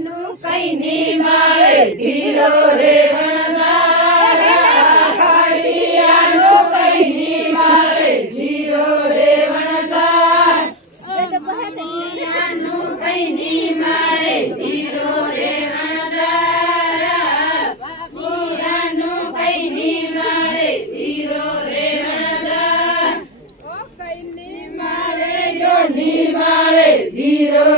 કઈ ની માળે ધીરો રે વણઝારા ખાડિયાનું કઈ ની માળે ધીરો રે વણઝાર ખાડિયાનું કઈ ની માળે ધીરો રે વણઝારા ખાડિયાનું કઈ ની માળે ધીરો રે વણઝાર ઓ કઈ ની માળે જો ની માળે ધીરો